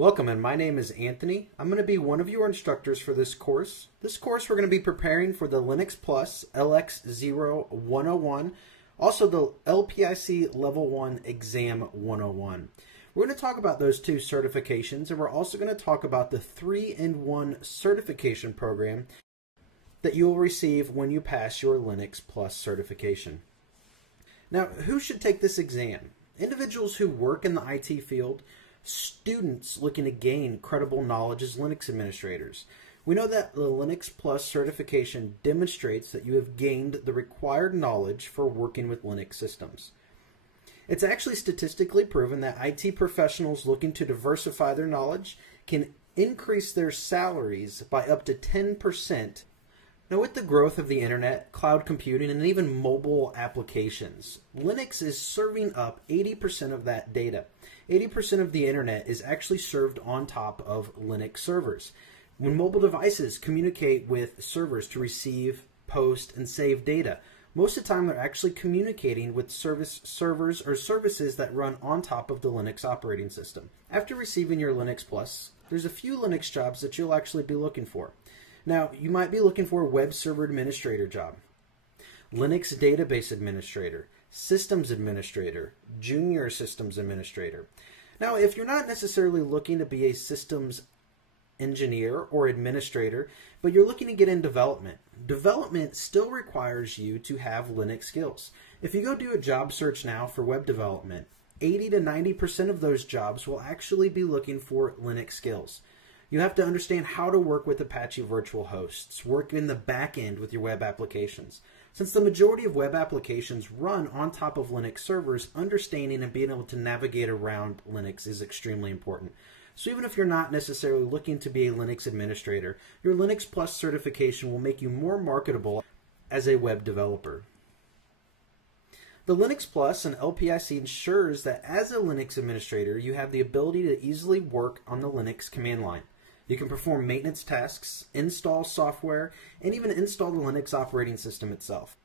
Welcome, and my name is Anthony. I'm going to be one of your instructors for this course. This course we're going to be preparing for the Linux Plus LX0 101, also the LPIC Level 1 Exam 101. We're going to talk about those two certifications, and we're also going to talk about the 3-in-1 certification program that you will receive when you pass your Linux Plus certification. Now, who should take this exam? Individuals who work in the IT field, students looking to gain credible knowledge as Linux administrators. We know that the Linux Plus certification demonstrates that you have gained the required knowledge for working with Linux systems. It's actually statistically proven that IT professionals looking to diversify their knowledge can increase their salaries by up to 10%. Now, with the growth of the internet, cloud computing, and even mobile applications, Linux is serving up 80% of that data. 80% of the internet is actually served on top of Linux servers. When mobile devices communicate with servers to receive, post, and save data, most of the time they're actually communicating with servers or services that run on top of the Linux operating system. After receiving your Linux Plus, there's a few Linux jobs that you'll actually be looking for. Now, you might be looking for a web server administrator job, Linux database administrator, systems administrator, junior systems administrator. Now, if you're not necessarily looking to be a systems engineer or administrator, but you're looking to get in development, development still requires you to have Linux skills. If you go do a job search now for web development, 80 to 90% of those jobs will actually be looking for Linux skills. You have to understand how to work with Apache Virtual Hosts, work in the back end with your web applications. Since the majority of web applications run on top of Linux servers, understanding and being able to navigate around Linux is extremely important. So even if you're not necessarily looking to be a Linux administrator, your Linux Plus certification will make you more marketable as a web developer. The Linux Plus and LPIC ensures that as a Linux administrator, you have the ability to easily work on the Linux command line. You can perform maintenance tasks, install software, and even install the Linux operating system itself.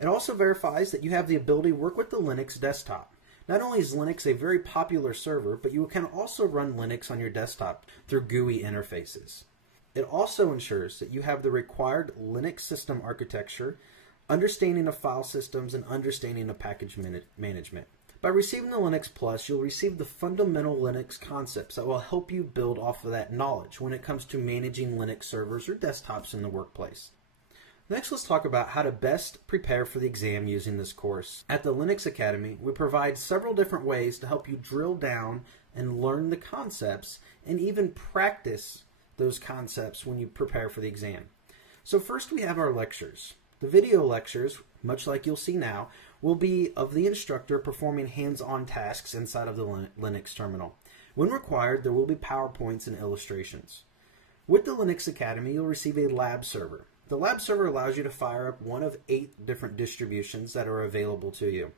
It also verifies that you have the ability to work with the Linux desktop. Not only is Linux a very popular server, but you can also run Linux on your desktop through GUI interfaces. It also ensures that you have the required Linux system architecture, understanding of file systems, and understanding of package management. By receiving the Linux Plus, you'll receive the fundamental Linux concepts that will help you build off of that knowledge when it comes to managing Linux servers or desktops in the workplace. Next, let's talk about how to best prepare for the exam using this course. At the Linux Academy, we provide several different ways to help you drill down and learn the concepts and even practice those concepts when you prepare for the exam. So first, we have our lectures. The video lectures, much like you'll see now, will be of the instructor performing hands-on tasks inside of the Linux terminal. When required, there will be PowerPoints and illustrations. With the Linux Academy, you'll receive a lab server. The lab server allows you to fire up one of 8 different distributions that are available to you.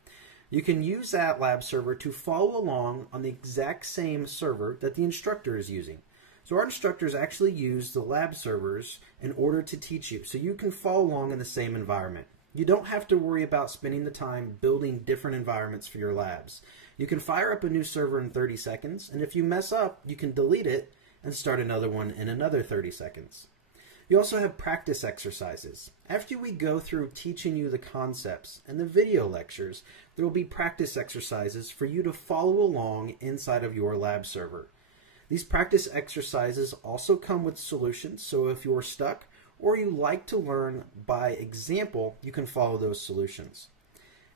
You can use that lab server to follow along on the exact same server that the instructor is using. So our instructors actually use the lab servers in order to teach you, so you can follow along in the same environment. You don't have to worry about spending the time building different environments for your labs. You can fire up a new server in 30 seconds, and if you mess up, you can delete it and start another one in another 30 seconds. You also have practice exercises. After we go through teaching you the concepts and the video lectures, there will be practice exercises for you to follow along inside of your lab server. These practice exercises also come with solutions, so if you're stuck or you like to learn by example, you can follow those solutions.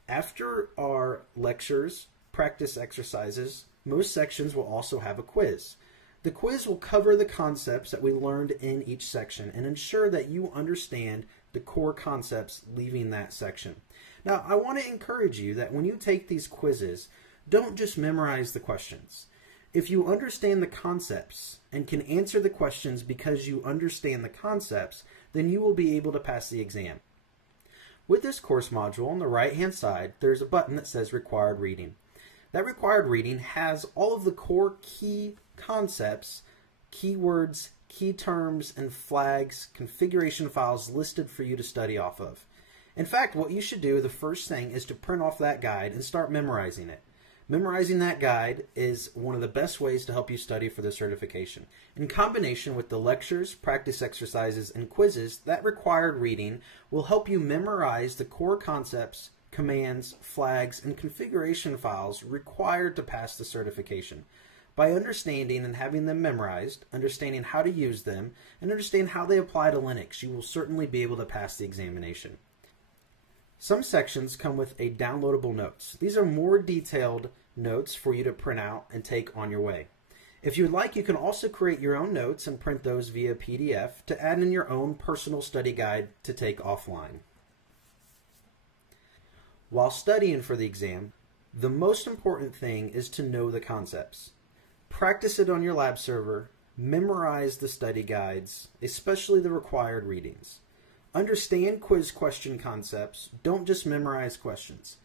After our lectures, practice exercises, most sections will also have a quiz. The quiz will cover the concepts that we learned in each section and ensure that you understand the core concepts leaving that section. Now, I want to encourage you that when you take these quizzes, don't just memorize the questions. If you understand the concepts and can answer the questions because you understand the concepts, then you will be able to pass the exam. With this course module on the right-hand side, there's a button that says Required Reading. That required reading has all of the core key concepts, keywords, key terms, and flags, configuration files listed for you to study off of. In fact, what you should do, the first thing, is to print off that guide and start memorizing it. Memorizing that guide is one of the best ways to help you study for the certification. In combination with the lectures, practice exercises, and quizzes, that required reading will help you memorize the core concepts, commands, flags, and configuration files required to pass the certification. By understanding and having them memorized, understanding how to use them, and understand how they apply to Linux, you will certainly be able to pass the examination. Some sections come with a downloadable notes. These are more detailed notes for you to print out and take on your way. If you would like, you can also create your own notes and print those via PDF to add in your own personal study guide to take offline. While studying for the exam, the most important thing is to know the concepts. Practice it on your lab server, memorize the study guides, especially the required readings. Understand quiz question concepts, don't just memorize questions.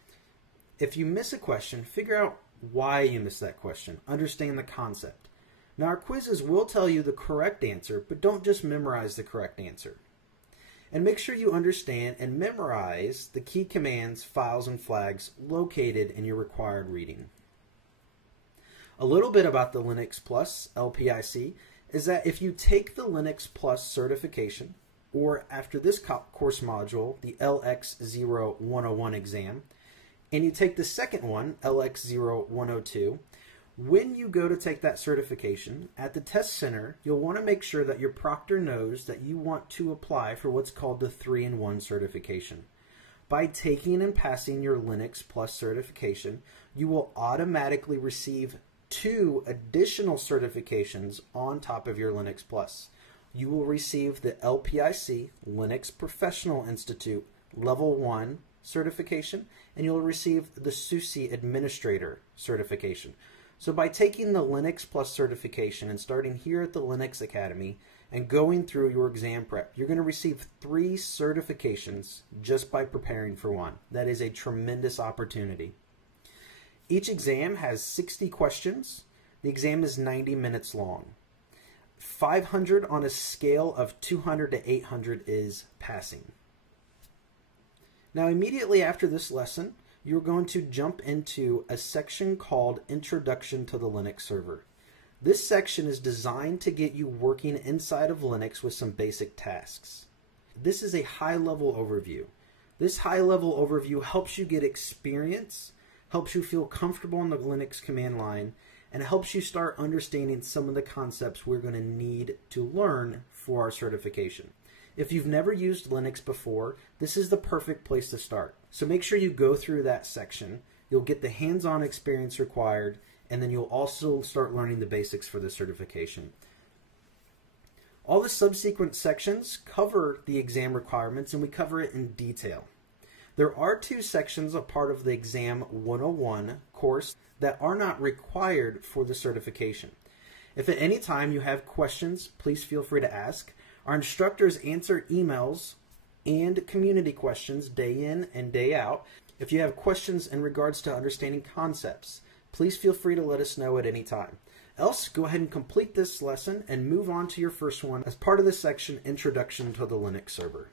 If you miss a question, figure out why you missed that question. Understand the concept. Now our quizzes will tell you the correct answer, but don't just memorize the correct answer. And make sure you understand and memorize the key commands, files, and flags located in your required reading. A little bit about the Linux Plus LPIC is that if you take the Linux Plus certification, or after this course module, the LX0101 exam, and you take the second one, LX0102, when you go to take that certification, at the test center, you'll want to make sure that your proctor knows that you want to apply for what's called the 3-in-1 certification. By taking and passing your Linux Plus certification, you will automatically receive 2 additional certifications on top of your Linux Plus. You will receive the LPIC, Linux Professional Institute, Level 1 certification, and you'll receive the SUSE Administrator certification. So by taking the Linux Plus certification and starting here at the Linux Academy and going through your exam prep, you're going to receive 3 certifications just by preparing for one. That is a tremendous opportunity. Each exam has 60 questions. The exam is 90 minutes long. 500 on a scale of 200 to 800 is passing. Now immediately after this lesson, you're going to jump into a section called Introduction to the Linux Server. This section is designed to get you working inside of Linux with some basic tasks. This is a high-level overview. This high-level overview helps you get experience, helps you feel comfortable in the Linux command line, and helps you start understanding some of the concepts we're going to need to learn for our certification. If you've never used Linux before, this is the perfect place to start. So make sure you go through that section. You'll get the hands-on experience required, and then you'll also start learning the basics for the certification. All the subsequent sections cover the exam requirements, and we cover it in detail. There are 2 sections a part of the Exam 101 course that are not required for the certification. If at any time you have questions, please feel free to ask. Our instructors answer emails and community questions day in and day out. If you have questions in regards to understanding concepts, please feel free to let us know at any time. Else, go ahead and complete this lesson and move on to your first one as part of the section Introduction to the Linux Server.